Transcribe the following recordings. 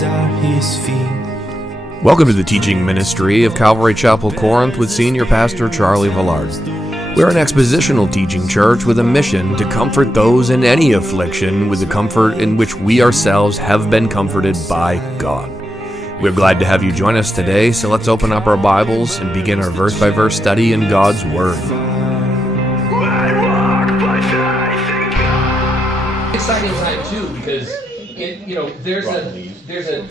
hands are his feet. Welcome to the teaching ministry of Calvary Chapel Corinth with Senior Pastor Charlie Villard. We're an expositional teaching church with a mission to comfort those in any affliction with the comfort in which we ourselves have been comforted by God. We're glad to have you join us today, so let's open up our Bibles and begin our verse-by-verse study in God's Word. Exciting time too, because there's a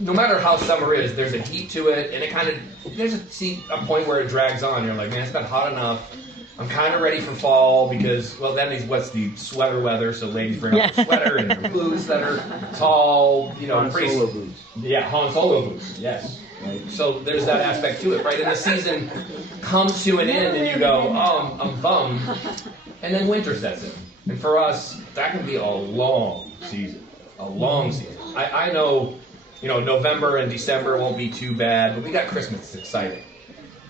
no matter how summer is, there's a heat to it, and there's a point where it drags on. You're like, man, it's been hot enough. I'm kind of ready for fall because, well, that means what's the sweater weather, so ladies bring up the sweater and their boots that are tall, Han Solo boots. Yeah, Han Solo boots, yes. Right. So there's that aspect to it, right? And the season comes to an end and you go, oh, I'm bummed. And then winter sets in. And for us, that can be a long season. A long season. I know, November and December won't be too bad, but we got Christmas. It's exciting.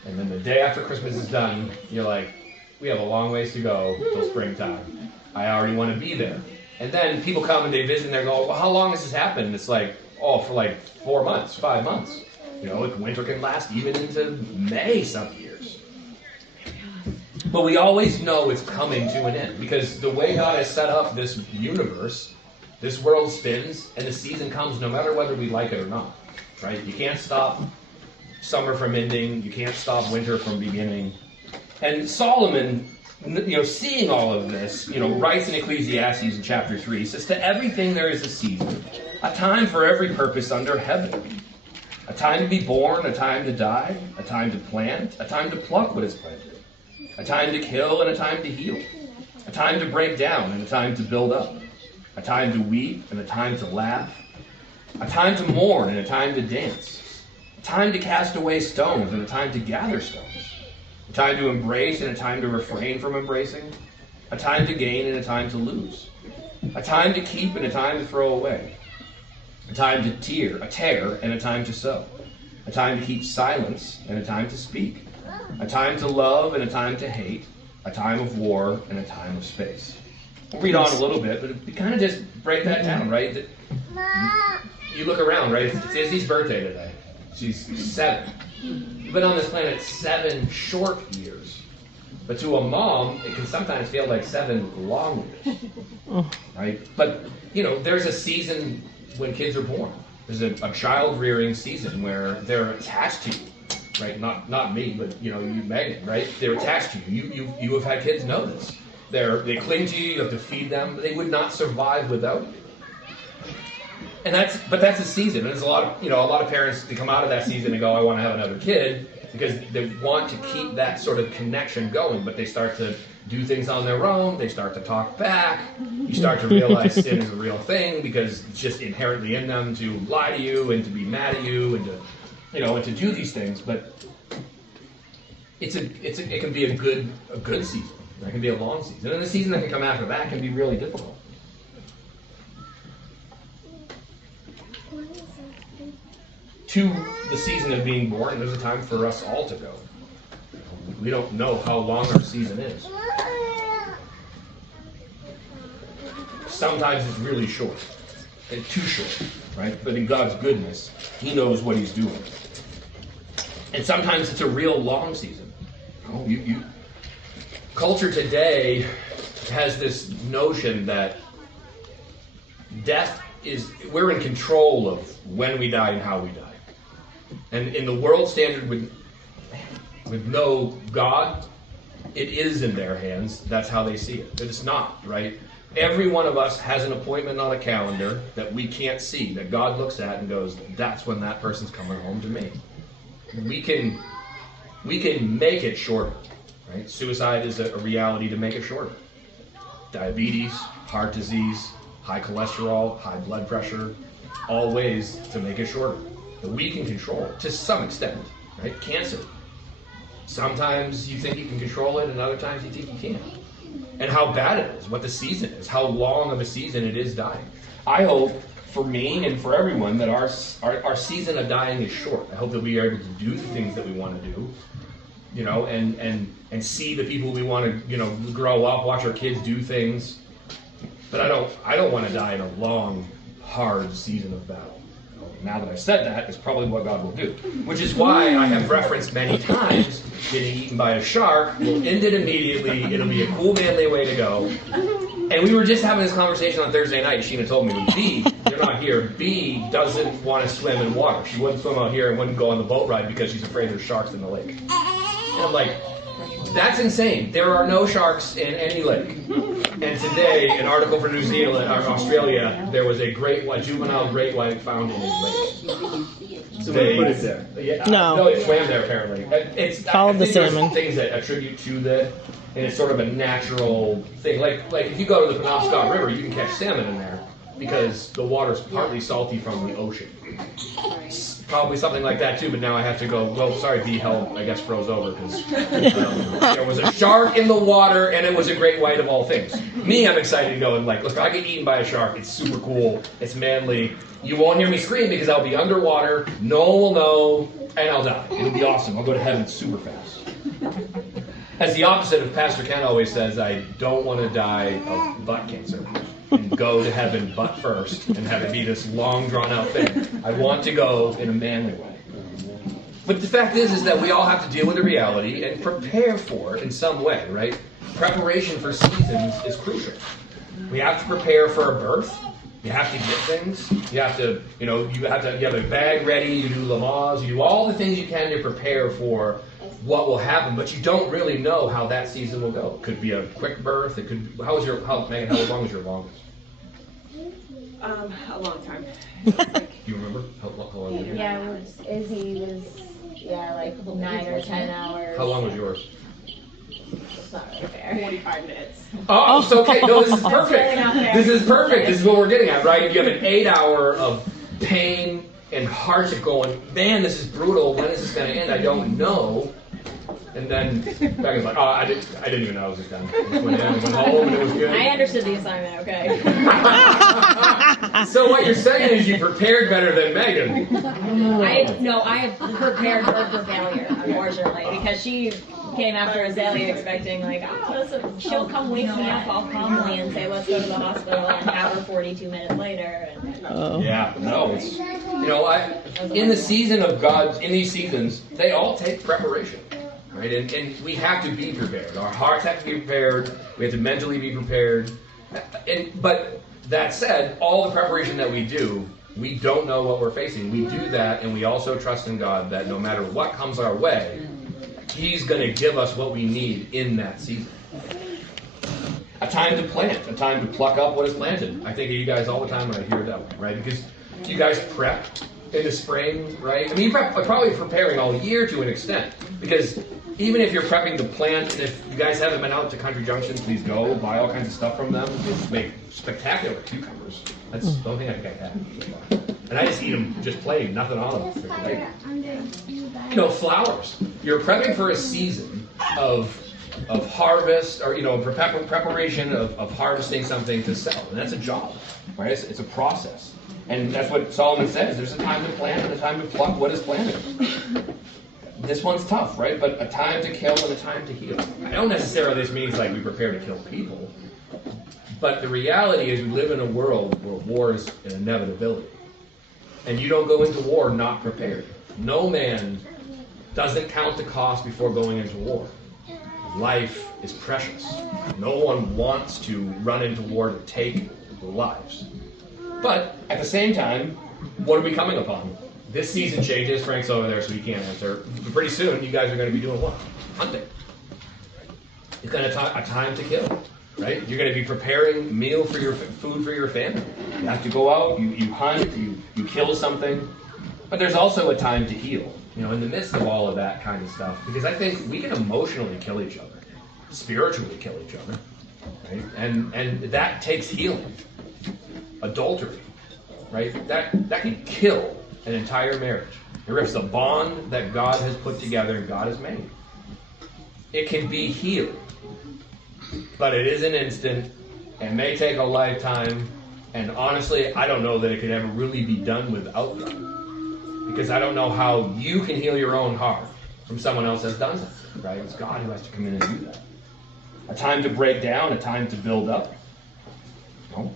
And then the day after Christmas is done, you're like, we have a long ways to go till springtime. I already want to be there. And then people come and they visit and they go, well, how long has this happened? It's like, for 4 months, 5 months. Winter can last even into May some years. But we always know it's coming to an end because the way God has set up this universe, this world spins and the season comes no matter whether we like it or not, right? You can't stop summer from ending. You can't stop winter from beginning. And Solomon, seeing all of this, writes in Ecclesiastes in chapter 3, he says, to everything there is a season, a time for every purpose under heaven. A time to be born, a time to die, a time to plant, a time to pluck what is planted, a time to kill and a time to heal, a time to break down and a time to build up, a time to weep and a time to laugh, a time to mourn and a time to dance, a time to cast away stones and a time to gather stones, a time to embrace and a time to refrain from embracing, a time to gain and a time to lose, a time to keep and a time to throw away, a time to tear and a time to sow, a time to keep silence and a time to speak, a time to love and a time to hate, a time of war and a time of space. We'll read on a little bit, but we kind of just break that down, right? You look around, right? It's Izzy's birthday today. She's 7. You've been on this planet 7 short years. But to a mom, it can sometimes feel like 7 long years, right? But, there's a season when kids are born. There's a child rearing season where they're attached to you, right? Not me, but you, Megan, right? They're attached to you. You have had kids know this. They cling to you. You have to feed them. They would not survive without you. And that's a season. And there's a lot of parents that come out of that season and go, I want to have another kid because they want to keep that sort of connection going, but they start to do things on their own. They start to talk back. You start to realize sin is a real thing because it's just inherently in them to lie to you and to be mad at you and to do these things. But it can be a good season. It can be a long season. And the season that can come after that can be really difficult. To the season of being born, there's a time for us all to go. We don't know how long our season is. Sometimes it's really short, and too short, right? But in God's goodness, He knows what He's doing. And sometimes it's a real long season. Culture today has this notion that we're in control of when we die and how we die. And in the world standard with no God, it is in their hands. That's how they see it. But it's not, right? Every one of us has an appointment on a calendar that we can't see, that God looks at and goes, that's when that person's coming home to me. We can make it shorter, right? Suicide is a reality to make it shorter. Diabetes, heart disease, high cholesterol, high blood pressure, all ways to make it shorter. That we can control to some extent, right? Cancer. Sometimes you think you can control it and other times you think you can't. And how bad it is, what the season is, how long of a season it is dying. I hope for me and for everyone that our season of dying is short. I hope that we are able to do the things that we want to do, and see the people we want to, grow up, watch our kids do things. But I don't want to die in a long, hard season of battle. Now that I said that, it's probably what God will do. Which is why I have referenced many times getting eaten by a shark. We'll end it immediately. It'll be a cool, manly way to go. And we were just having this conversation on Thursday night. Sheena told me, B, you're not here. B doesn't want to swim in water. She wouldn't swim out here and wouldn't go on the boat ride because she's afraid there's sharks in the lake. And I'm like, that's insane. There are no sharks in any lake. And today, an article for New Zealand or Australia, there was a juvenile great white found in a lake. So they put it there. Yeah, No. no, it swam there apparently. It's Followed the there's salmon. things that attribute to that, and it's sort of a natural thing. Like if you go to the Penobscot River, you can catch salmon in there because the water's partly salty from the ocean. Probably something like that too, but now I have to go, well, sorry, B hell, I guess froze over because there was a shark in the water and it was a great white of all things. Me, I'm excited to go and look, if I get eaten by a shark, it's super cool, it's manly. You won't hear me scream because I'll be underwater, no one will know, and I'll die. It'll be awesome. I'll go to heaven super fast. As the opposite of Pastor Ken always says, I don't want to die of butt cancer and go to heaven butt first and have it be this long drawn out thing. I want to go in a manly way. But the fact is that we all have to deal with the reality and prepare for it in some way, right? Preparation for seasons is crucial. We have to prepare for a birth. You have to get things. You have to, you have a bag ready. You do Lamaze. You do all the things you can to prepare for what will happen, but you don't really know how that season will go. It could be a quick birth. It could. Megan, how long was your longest? A long time. Do you remember how long? Yeah, Izzy was like 9 or 10 hours. How long was yours? It's not really fair. 45 minutes. Oh, it's okay. No, this is perfect. really not fair. This is perfect. This is what we're getting at, right? You have an 8-hour of pain and hardship going, man, this is brutal. When is this going to end? I don't know. And then Megan's like, oh, I didn't even know it was done. I just went home and it was good. I understood the assignment, okay? So what you're saying is you prepared better than Megan. I have prepared her for failure, unfortunately, because she came after Azalea expecting, she'll come wake me up all calmly and say, let's go to the hospital, and have her 42 minutes later. And Yeah, no, it's, in the season of God, in these seasons, they all take preparation, right? And we have to be prepared. Our hearts have to be prepared. We have to mentally be prepared. But that said, all the preparation that we do, we don't know what we're facing. We do that, and we also trust in God that no matter what comes our way, He's going to give us what we need in that season. A time to plant, a time to pluck up what is planted. I think of you guys all the time when I hear that, right? Because you guys prep in the spring, right? I mean, you're probably preparing all year to an extent. Because even if you're prepping to plant, and if you guys haven't been out to Country Junction, please go buy all kinds of stuff from them. They make spectacular cucumbers. That's the only thing I think I've had. And I just eat them just plain, nothing on them. Right? Flowers. You're prepping for a season of harvest, or preparation of harvesting something to sell, and that's a job, right? It's a process, and that's what Solomon says. There's a time to plant and a time to pluck what is planted. This one's tough, right? But a time to kill and a time to heal. I don't necessarily this means we prepare to kill people, but the reality is we live in a world where war is an inevitability, and you don't go into war not prepared. No man doesn't count the cost before going into war. Life is precious. No one wants to run into war to take lives. But at the same time, what are we coming upon? This season changes. Frank's over there, so he can't answer. But pretty soon, you guys are going to be doing what? Hunting. It's going to a time to kill, right? You're going to be preparing food for your family. You have to go out, you hunt, you kill something. But there's also a time to heal, in the midst of all of that kind of stuff. Because I think we can emotionally kill each other, spiritually kill each other, right? And that takes healing. Adultery, right? That can kill an entire marriage. It rips the bond that God has put together and God has made. It can be healed, but it is an instant and may take a lifetime. And honestly, I don't know that it could ever really be done without God. Because I don't know how you can heal your own heart from someone else has done something, right? It's God who has to come in and do that. A time to break down, a time to build up.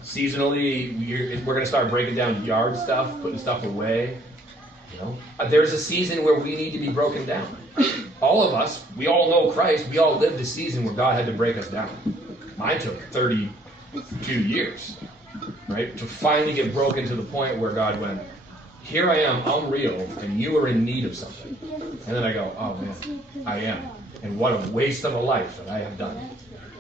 Seasonally, we're going to start breaking down yard stuff, putting stuff away. There's a season where we need to be broken down. All of us, we all know Christ. We all lived the season where God had to break us down. Mine took 32 years, right, to finally get broken to the point where God went, here I am, I'm real, and you are in need of something. And then I go, oh man, I am. And what a waste of a life that I have done.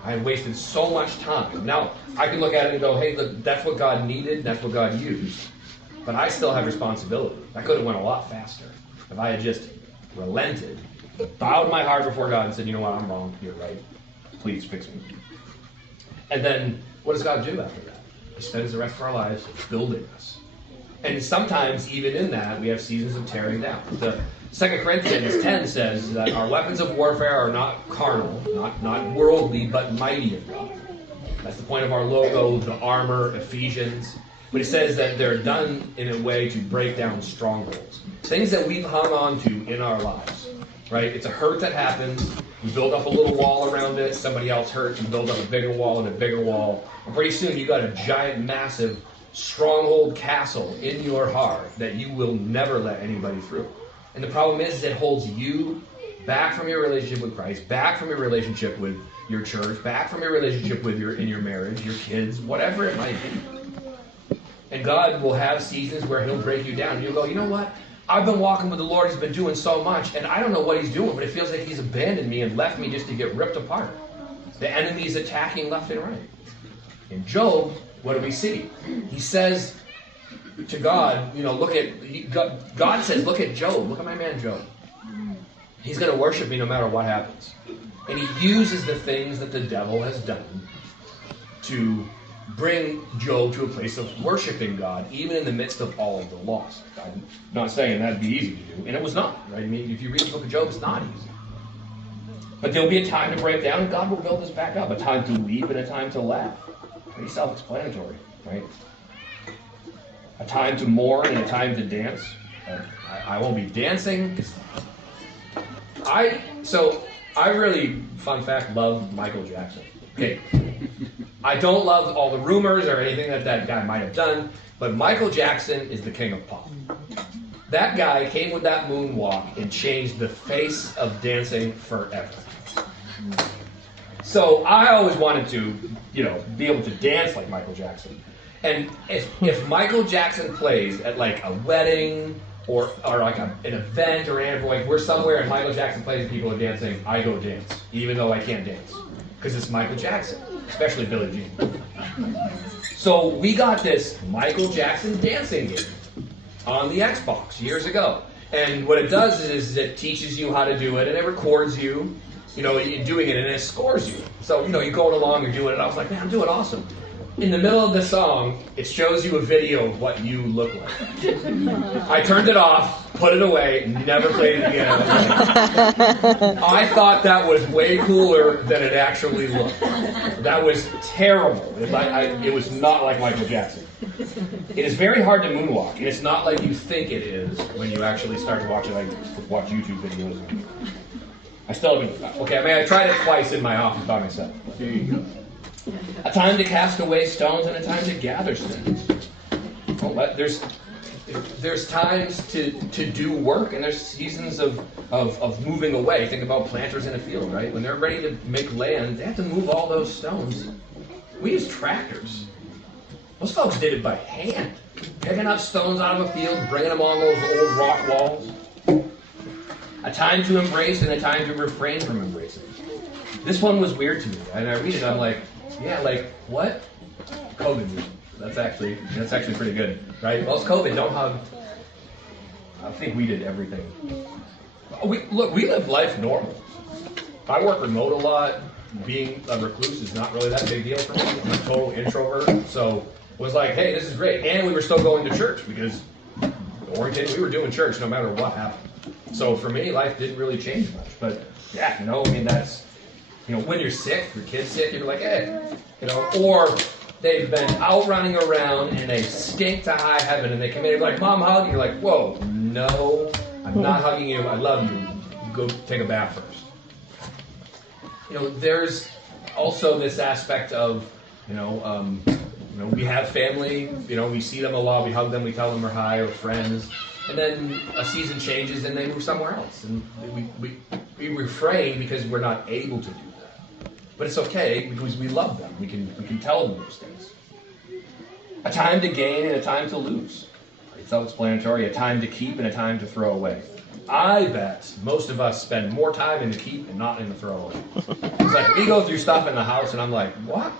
I have wasted so much time. Now, I can look at it and go, hey, look, that's what God needed, that's what God used. But I still have responsibility. I could have went a lot faster if I had just relented, bowed my heart before God and said, you know what, I'm wrong, you're right. Please fix me. And then, what does God do after that? He spends the rest of our lives building us. And sometimes, even in that, we have seasons of tearing down. The 2 Corinthians 10 says that our weapons of warfare are not carnal, not worldly, but mighty of God. That's the point of our logo, the armor, Ephesians. But it says that they're done in a way to break down strongholds. Things that we've hung on to in our lives, right? It's a hurt that happens. We build up a little wall around it. Somebody else hurts. You build up a bigger wall and a bigger wall. And pretty soon you got a giant, massive stronghold castle in your heart that you will never let anybody through. And the problem is it holds you back from your relationship with Christ, back from your relationship with your church, back from your relationship with in your marriage, your kids, whatever it might be. And God will have seasons where he'll break you down. And you'll go, you know what? I've been walking with the Lord. He's been doing so much. And I don't know what he's doing, but it feels like he's abandoned me and left me just to get ripped apart. The enemy's attacking left and right. In Job, what do we see? He says to God, God says, look at Job. Look at my man Job. He's going to worship me no matter what happens. And he uses the things that the devil has done to bring Job to a place of worshiping God, even in the midst of all of the loss. I'm not saying that'd be easy to do, and it was not. Right? I mean, if you read the book of Job, it's not easy. But there'll be a time to break down, and God will build us back up. A time to weep and a time to laugh. Pretty self-explanatory, right? A time to mourn and a time to dance. I won't be dancing because I really, fun fact, love Michael Jackson. Okay. I don't love all the rumors or anything that guy might have done, but Michael Jackson is the king of pop. That guy came with that moonwalk and changed the face of dancing forever. So I always wanted to, be able to dance like Michael Jackson. And if Michael Jackson plays at like a wedding or like an event or like we're somewhere and Michael Jackson plays and people are dancing, I go dance, even though I can't dance. Because it's Michael Jackson, especially Billie Jean. So we got this Michael Jackson dancing game on the Xbox years ago. And what it does is it teaches you how to do it, and it records you, doing it, and it scores you. So, you're going along, you're doing it. I was like, man, I'm doing awesome. In the middle of the song, it shows you a video of what you look like. I turned it off, put it away, never played it again. I thought that was way cooler than it actually looked. That was terrible. It was not like Michael Jackson. It is very hard to moonwalk, and it's not like you think it is when you actually start to watch it. I watch YouTube videos. I still haven't. Okay, I tried it twice in my office by myself. There you go. A time to cast away stones and a time to gather stones. There's times to do work, and there's seasons of moving away. Think about planters in a field, right? When they're ready to make land, they have to move all those stones. We use tractors. Those folks did it by hand. Picking up stones out of a field, bringing them on those old rock walls. A time to embrace and a time to refrain from embracing. This one was weird to me. And I read it, I'm like, yeah, like, what? COVID. That's actually pretty good, right? Well, it's COVID. Don't hug. I think we did everything. We live life normal. I work remote a lot. Being a recluse is not really that big deal for me. I'm a total introvert. So it was like, hey, this is great. And we were still going to church because Orrington, we were doing church no matter what happened. So for me, life didn't really change much. But yeah, that's, when you're sick, your kid's sick, you're like, hey, or they've been out running around and they stink to high heaven and they come in and like, Mom, hug. You're like, whoa, no, I'm not hugging you. I love you. Go take a bath first. There's also this aspect of, we have family, we see them a lot, we hug them, we tell them we're hi, or friends. And then a season changes and they move somewhere else. And we refrain because we're not able to do that. But it's okay because we love them. We can tell them those things. A time to gain and a time to lose. It's self-explanatory. A time to keep and a time to throw away. I bet most of us spend more time in the keep and not in the throw away. It's like we go through stuff in the house and I'm like, what?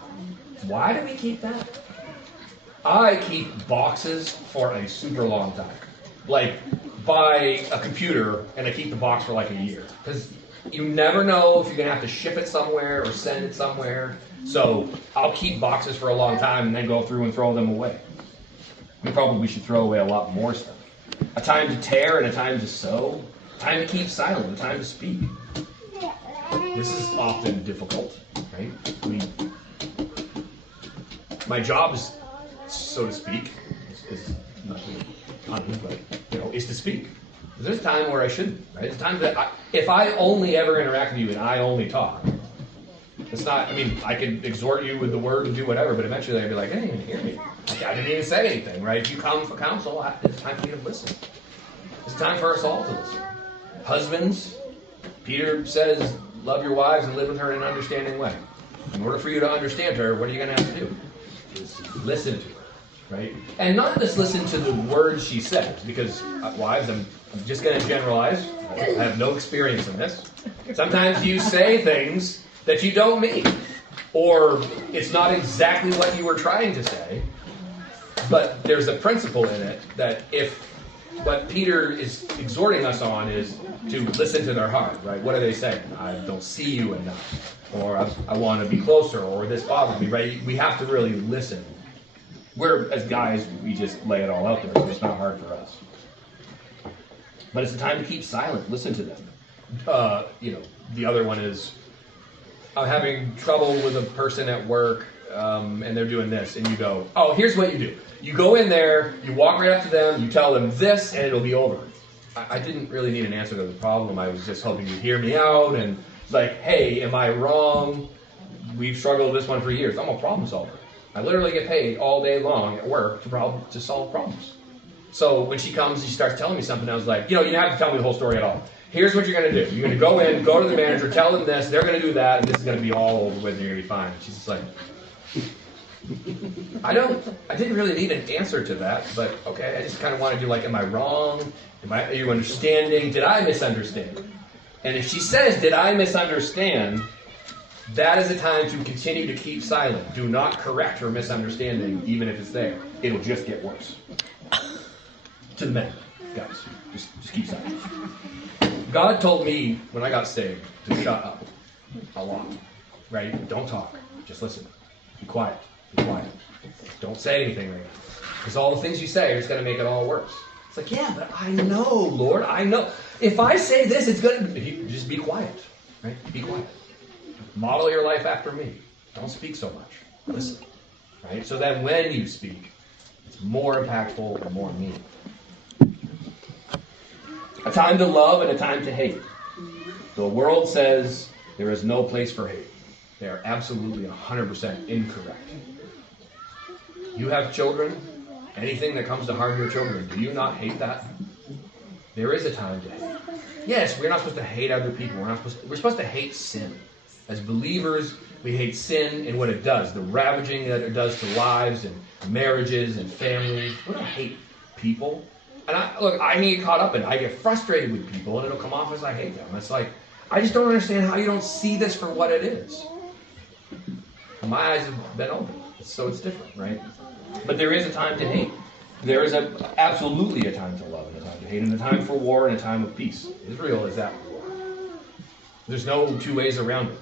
Why do we keep that? I keep boxes for a super long time. Like, buy a computer and I keep the box for like a year. Because you never know if you're going to have to ship it somewhere or send it somewhere. So I'll keep boxes for a long time and then go through and throw them away. We probably should throw away a lot more stuff. A time to tear and a time to sow. A time to keep silent, a time to speak. This is often difficult, right? My job is, so to speak, is not funny, but is to speak. There's a time where I shouldn't, right? There's a time that if I only ever interact with you and I only talk, it's not. I mean, I could exhort you with the word and do whatever, but eventually I'd be like, hey, you didn't hear me. I didn't even say anything, right? If you come for counsel, it's time for you to listen. It's time for us all to listen. Husbands, Peter says, love your wives and live with her in an understanding way. In order for you to understand her, what are you going to have to do? Just listen to her, right? And not just listen to the words she says, because wives, I'm just going to generalize. I have no experience in this. Sometimes you say things that you don't mean, or it's not exactly what you were trying to say, but there's a principle in it that if what Peter is exhorting us on is to listen to their heart, right? What are they saying? I don't see you enough, or I want to be closer, or this bothers me, right? We have to really listen. We're, as guys, we just lay it all out there, so it's not hard for us. But it's the time to keep silent, listen to them. The other one is, I'm having trouble with a person at work, and they're doing this, and you go, oh, here's what you do. You go in there, you walk right up to them, you tell them this, and it'll be over. I didn't really need an answer to the problem. I was just hoping you'd hear me out, and like, hey, am I wrong? We've struggled with this one for years. I'm a problem solver. I literally get paid all day long at work to solve problems. So when she comes and she starts telling me something, I was like, you don't have to tell me the whole story at all. Here's what you're going to do. You're going to go in, go to the manager, tell them this, they're going to do that, and this is going to be all over with, and you're going to be fine. And she's just like, I didn't really need an answer to that, but okay, I just kind of wanted to, like, am I wrong? Are you understanding? Did I misunderstand? And if she says, did I misunderstand, that is a time to continue to keep silent. Do not correct her misunderstanding, even if it's there. It'll just get worse. To the men, guys, just keep silent. God told me when I got saved to shut up a lot, right? Don't talk, just listen. Be quiet. Be quiet. Don't say anything right now. Because all the things you say are just going to make it all worse. It's like, yeah, but I know, Lord. I know. If I say this, it's going to... Just be quiet. Right? Be quiet. Model your life after me. Don't speak so much. Listen. Right? So that when you speak, it's more impactful and more meaningful. A time to love and a time to hate. The world says there is no place for hate. They are absolutely 100% incorrect. You have children, anything that comes to harm your children, do you not hate that? There is a time to hate. Yes, we're not supposed to hate other people. We're supposed to hate sin. As believers, we hate sin and what it does, the ravaging that it does to lives and marriages and families. We don't hate people. And I can get caught up in it. I get frustrated with people, and it'll come off as I hate them. It's like, I just don't understand how you don't see this for what it is. My eyes have been opened, so it's different, right? But there is a time to hate. There is absolutely a time to love and a time to hate, and a time for war and a time of peace. Israel is at war. There's no two ways around it.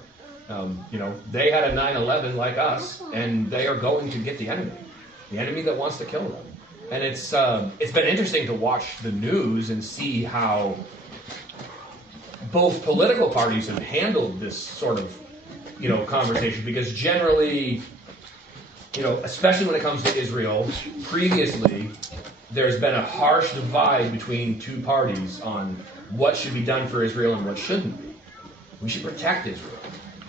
They had a 9/11 like us, and they are going to get the enemy that wants to kill them. And it's been interesting to watch the news and see how both political parties have handled this sort of conversation, because generally, especially when it comes to Israel, previously, there's been a harsh divide between two parties on what should be done for Israel and what shouldn't be. We should protect Israel.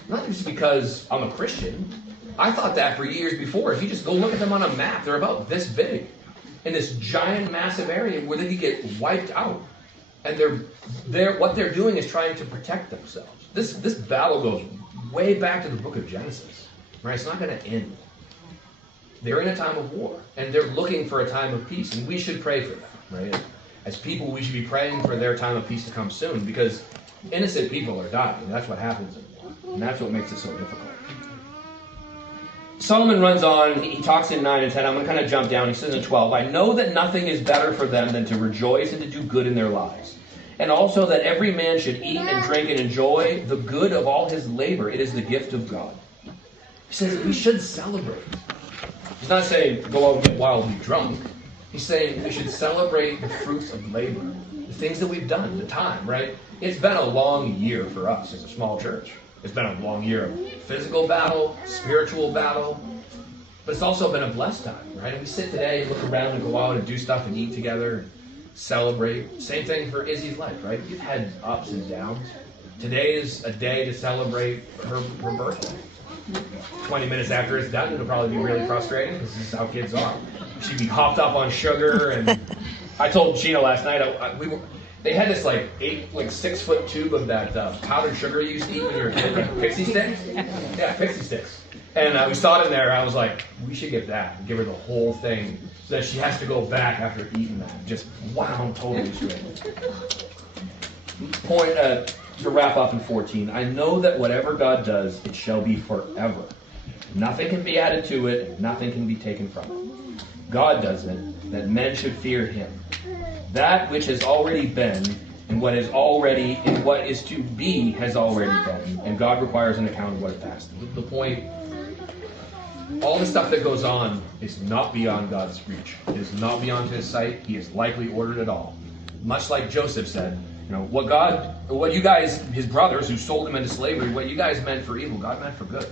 Not just because I'm a Christian. I thought that for years before. If you just go look at them on a map, they're about this big. in this giant, massive area where they could get wiped out. And what they're doing is trying to protect themselves. This battle goes way back to the book of Genesis, right? It's not going to end. They're in a time of war, and they're looking for a time of peace, and we should pray for them, right? As people, we should be praying for their time of peace to come soon, because innocent people are dying, and that's what happens in war, and that's what makes it so difficult. Solomon runs on, he talks in 9 and 10, I'm going to kind of jump down, he says in 12, I know that nothing is better for them than to rejoice and to do good in their lives, and also that every man should eat and drink and enjoy the good of all his labor. It is the gift of God. He says that we should celebrate. He's not saying go out and get wildly drunk. He's saying we should celebrate the fruits of labor, the things that we've done, the time, right? It's been a long year for us as a small church. It's been a long year of physical battle, spiritual battle, but it's also been a blessed time, right? And we sit today and look around and go out and do stuff and eat together and celebrate. Same thing for Izzy's life, right? You've had ups and downs. Today is a day to celebrate her birthday. 20 minutes after it's done, it'll probably be really frustrating because this is how kids are. She'd be hopped up on sugar, and I told Sheena last night, they had this like 6-foot tube of that powdered sugar you used to eat when you were a kid, like pixie sticks. Yeah, pixie sticks. And we saw it in there. I was like, we should get that and give her the whole thing so that she has to go back after eating that. Just wow, totally straight. Point to wrap up in 14. I know that whatever God does, it shall be forever. Nothing can be added to it, and nothing can be taken from it. God does it, that men should fear him. That which has already been, and what is already, and what is to be has already been, and God requires an account of what is past. The point, all the stuff that goes on is not beyond God's reach. It is not beyond his sight. He has likely ordered it all. Much like Joseph said, what you guys, his brothers who sold him into slavery, what you guys meant for evil, God meant for good.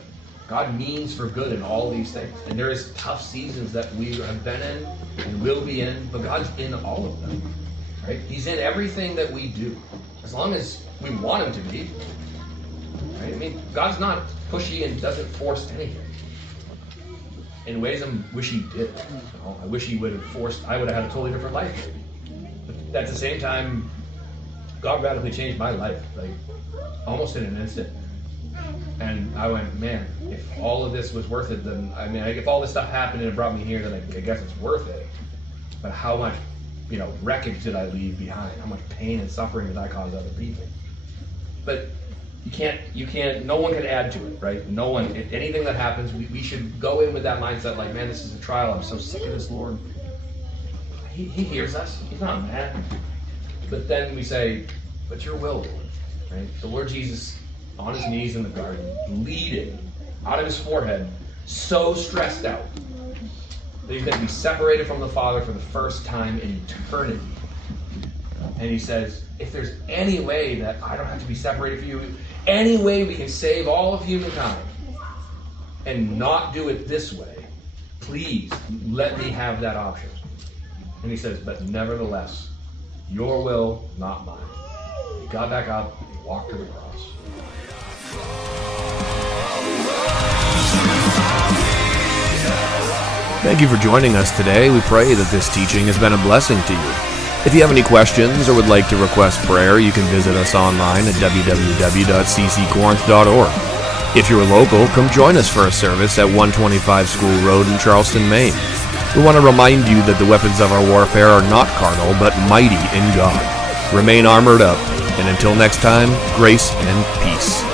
God means for good in all these things. And there is tough seasons that we have been in and will be in, but God's in all of them. Right? He's in everything that we do, as long as we want him to be. Right? I mean, God's not pushy and doesn't force anything. In ways, I wish he did. I wish he would have forced, I would have had a totally different life. But at the same time, God radically changed my life, like almost in an instant. And I went, man, if all of this was worth it, then, if all this stuff happened and it brought me here, then I guess it's worth it. But how much, wreckage did I leave behind? How much pain and suffering did I cause other people? But you can't, no one can add to it, right? No one, anything that happens, we should go in with that mindset like, man, this is a trial. I'm so sick of this, Lord. He hears us. He's not mad. But then we say, but your will, Lord, right? The Lord Jesus on his knees in the garden, bleeding out of his forehead, so stressed out that he's going to be separated from the Father for the first time in eternity. And he says, if there's any way that I don't have to be separated from you, any way we can save all of humankind and not do it this way, please let me have that option. And he says, but nevertheless, your will, not mine. He got back up, he walked to the cross. Thank you for joining us today. We pray that this teaching has been a blessing to you. If you have any questions or would like to request prayer, you can visit us online at www.cccorinth.org. If you're local, come join us for a service at 125 School Road in Charleston, Maine. We want to remind you that the weapons of our warfare are not carnal, but mighty in God. Remain armored up, and until next time, grace and peace.